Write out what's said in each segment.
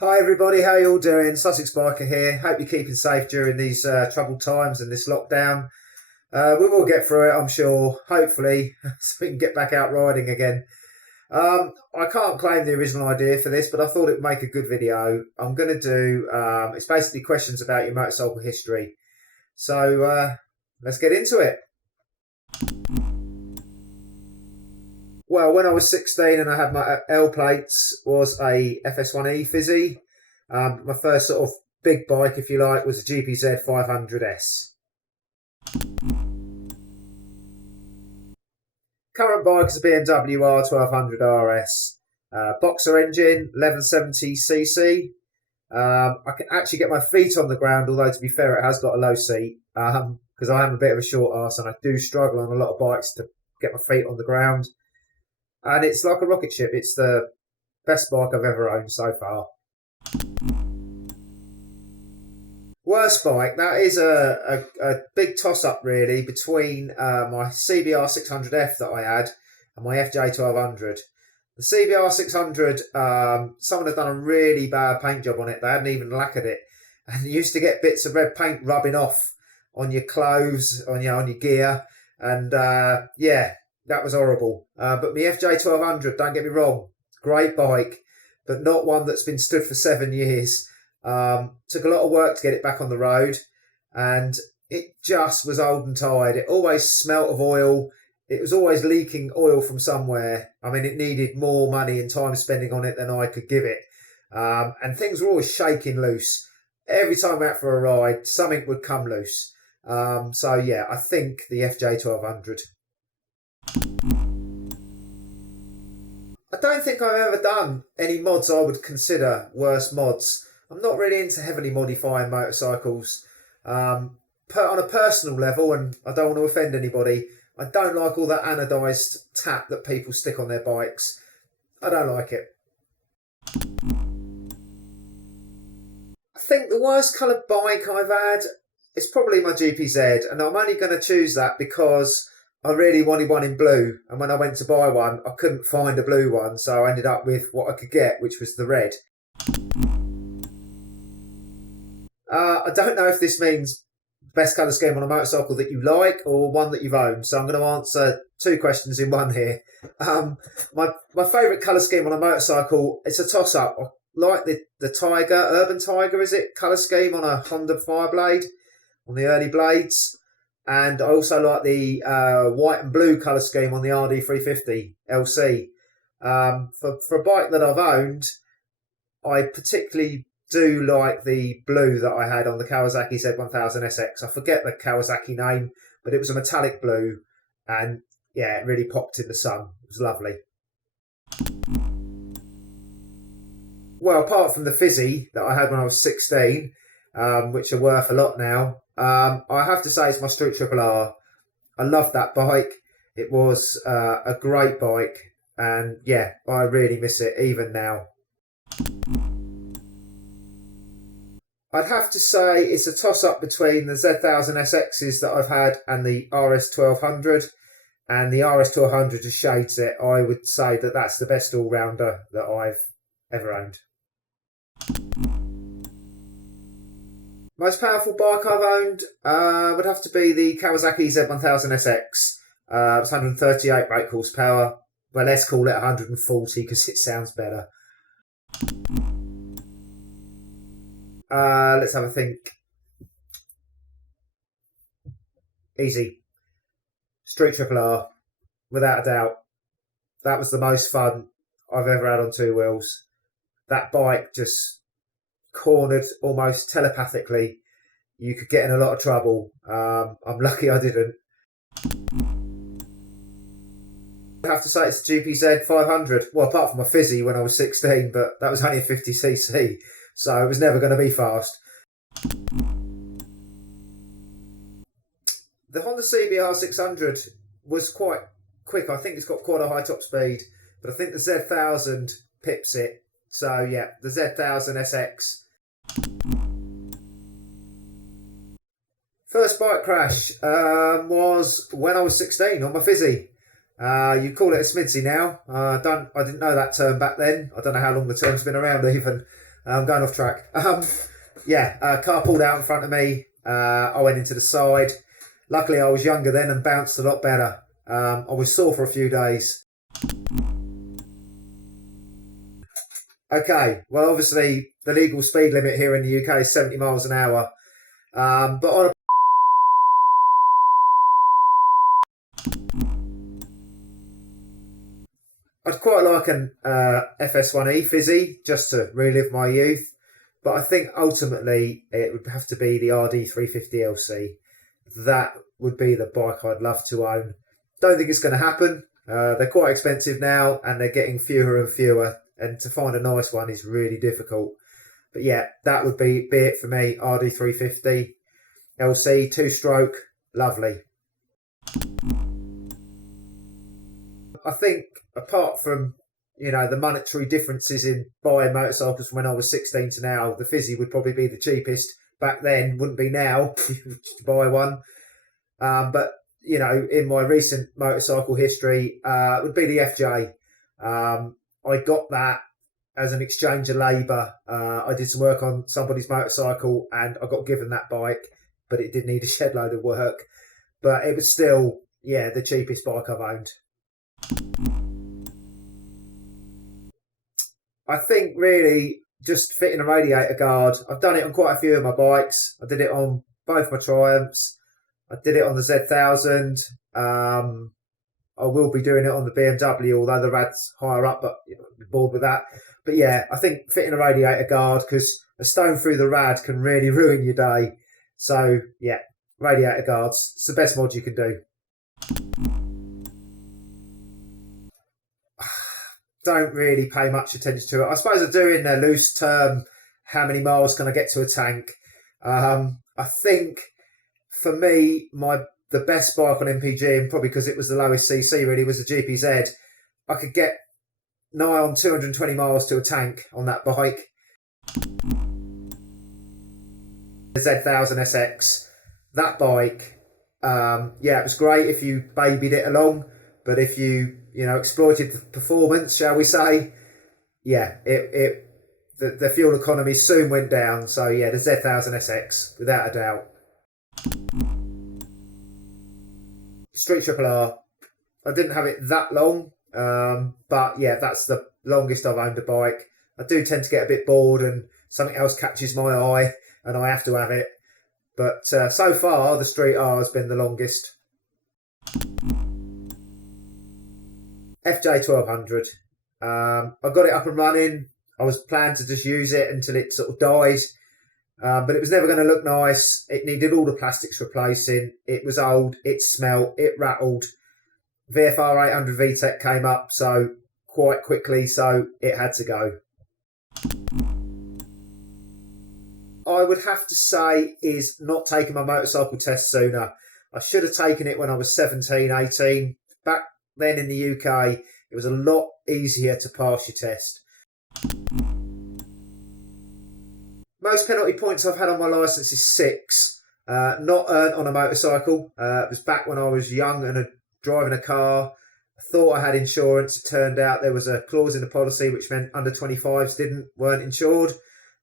Hi everybody, how you all doing? SussexBiker here. Hope you're keeping safe during these troubled times and this lockdown. We will get through it, I'm sure, hopefully, so we can get back out riding again. I can't claim the original idea for this, but I thought it would make a good video. I'm going to do, it's basically questions about your motorcycle history. So let's get into it. Well, when I was 16 and I had my L plates, was a FS1E Fizzy. My first sort of big bike, if you like, was a GPZ 500S. Current bike is a BMW R1200 RS. Boxer engine, 1170cc. I can actually get my feet on the ground, although to be fair, it has got a low seat, because I am a bit of a short arse and I do struggle on a lot of bikes to get my feet on the ground. And it's like a rocket ship. It's the best bike I've ever owned so far. Worst bike, that is a big toss-up really between my CBR 600F that I had and my FJ 1200. The CBR 600, someone had done a really bad paint job on it. They hadn't even lacquered it. And you used to get bits of red paint rubbing off on your clothes, on your gear. And yeah, that was horrible. But my FJ 1200, don't get me wrong, great bike, but not one that's been stood for 7 years. Took a lot of work to get it back on the road, and it just was old and tired. It always smelt of oil. It was always leaking oil from somewhere. I mean, it needed more money and time spending on it than I could give it. And things were always shaking loose. Every time I went out for a ride, something would come loose. So yeah, I think the FJ 1200. I don't think I've ever done any mods I would consider worse mods. I'm not really into heavily modifying motorcycles. On a personal level, and I don't want to offend anybody, I don't like all that anodised tap that people stick on their bikes. I don't like it. I think the worst coloured bike I've had is probably my GPZ, and I'm only going to choose that because I really wanted one in blue, and when I went to buy one, I couldn't find a blue one, so I ended up with what I could get, which was the red. I don't know if this means best colour scheme on a motorcycle that you like or one that you've owned, so I'm going to answer two questions in one here. My favourite colour scheme on a motorcycle, it's a toss-up. I like the Tiger, Urban Tiger is it, colour scheme on a Honda Fireblade, on the early blades. And I also like the white and blue colour scheme on the RD350 LC. For a bike that I've owned, I particularly do like the blue that I had on the Kawasaki Z1000SX. I forget the Kawasaki name, but it was a metallic blue. And yeah, it really popped in the sun. It was lovely. Well, apart from the Fizzy that I had when I was 16, which are worth a lot now, I have to say it's my Street Triple R. I love that bike. It was a great bike, and yeah, I really miss it even now. I'd have to say it's a toss-up between the Z1000SXs that I've had and the RS1200, and the RS1200 just shades it. I would say that that's the best all-rounder that I've ever owned. Most powerful bike I've owned would have to be the Kawasaki Z1000SX. It's 138 brake horsepower, but let's call it 140 because it sounds better. Let's have a think. Easy. Street Triple R, without a doubt. That was the most fun I've ever had on two wheels. That bike just cornered almost telepathically. You could get in a lot of trouble. I'm lucky I didn't. I have to say it's a GPZ 500. Well, apart from my Fizzy when I was 16, but that was only a 50cc, so it was never going to be fast. The Honda CBR 600 was quite quick. I think it's got quite a high top speed, but I think the Z1000 pips it. So yeah, the Z1000SX. First bike crash was when I was 16 on my Fizzy. You call it a smidsy now. I didn't know that term back then. I don't know how long the term's been around even. I'm going off track. Yeah, car pulled out in front of me. I went into the side. Luckily, I was younger then and bounced a lot better. I was sore for a few days. Okay, well, obviously, the legal speed limit here in the UK is 70 miles an hour. But on a I'd quite like an FS1E Fizzy just to relive my youth, but I think ultimately it would have to be the RD350LC. That would be the bike I'd love to own. Don't think it's going to happen. They're quite expensive now and they're getting fewer and fewer, and to find a nice one is really difficult. But yeah, that would be it for me. RD350 LC, 2-stroke, lovely. I think apart from, the monetary differences in buying motorcycles from when I was 16 to now, the Fizzy would probably be the cheapest. Back then, wouldn't be now to buy one. But, in my recent motorcycle history, it would be the FJ. I got that as an exchange of labour. I did some work on somebody's motorcycle and I got given that bike, but it did need a shed load of work. But it was still, the cheapest bike I've owned. I think really just fitting a radiator guard. I've done it on quite a few of my bikes. I did it on both my Triumphs. I did it on the Z1000. I will be doing it on the BMW, although the rad's higher up, but I'm bored with that. But yeah, I think fitting a radiator guard, because a stone through the rad can really ruin your day. So yeah, radiator guards. It's the best mod you can do. Don't really pay much attention to it. I suppose I do in a loose term, how many miles can I get to a tank? I think for me, the best bike on MPG, and probably because it was the lowest CC really, was the GPZ. I could get nigh on 220 miles to a tank on that bike. The Z1000 SX, that bike, it was great if you babied it along, but if you exploited the performance, shall we say, the fuel economy soon went down. So yeah, the Z1000 SX, without a doubt. Street Triple R, I didn't have it that long, but yeah, that's the longest I've owned a bike. I do tend to get a bit bored and something else catches my eye and I have to have it. But so far, the Street R has been the longest. FJ1200. I got it up and running. I was planning to just use it until it sort of died. But it was never going to look nice. It needed all the plastics replacing. It was old. It smelt. It rattled. VFR 800 VTEC came up quite quickly, so it had to go. I would have to say is not taking my motorcycle test sooner. I should have taken it when I was 17, 18. Back then in the UK, it was a lot easier to pass your test. Most penalty points I've had on my licence is 6. Not earned on a motorcycle. It was back when I was young and driving a car. I thought I had insurance. It turned out there was a clause in the policy which meant under 25s weren't insured.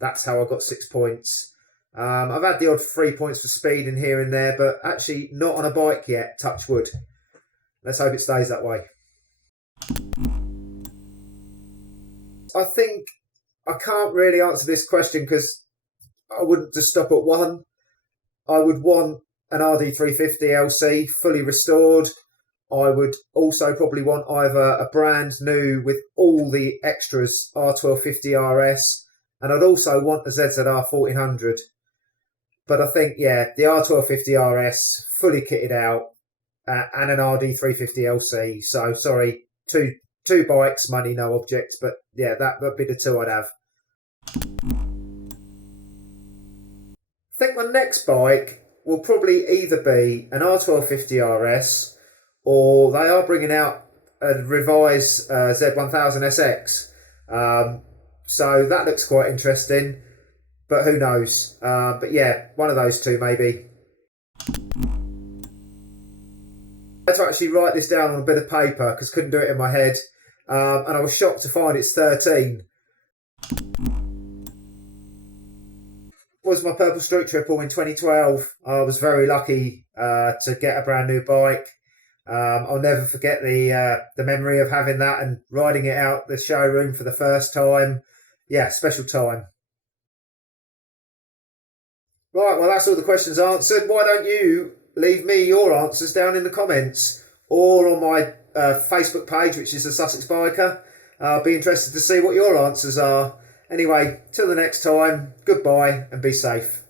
That's how I got 6 points. I've had the odd 3 points for speeding here and there, but actually not on a bike yet, touch wood. Let's hope it stays that way. I think I can't really answer this question because I wouldn't just stop at one. I would want an RD350 LC fully restored. I would also probably want either a brand new with all the extras R1250 RS, and I'd also want a ZZR 1400. But I think, the R1250 RS fully kitted out and an RD350 LC. So, sorry, two bikes, money, no objects. But yeah, that'd be the two I'd have. I think my next bike will probably either be an R1250 RS, or they are bringing out a revised Z1000 SX. So that looks quite interesting, but who knows? But yeah, one of those two maybe. I had to actually write this down on a bit of paper because couldn't do it in my head. And I was shocked to find it's 13. was my Purple Street Triple in 2012. I was very lucky to get a brand new bike. I'll never forget the memory of having that and riding it out the showroom for the first time. Yeah, special time. Right, well, that's all the questions answered. Why don't you leave me your answers down in the comments or on my Facebook page, which is the Sussex Biker. I'll be interested to see what your answers are. Anyway, till the next time, goodbye and be safe.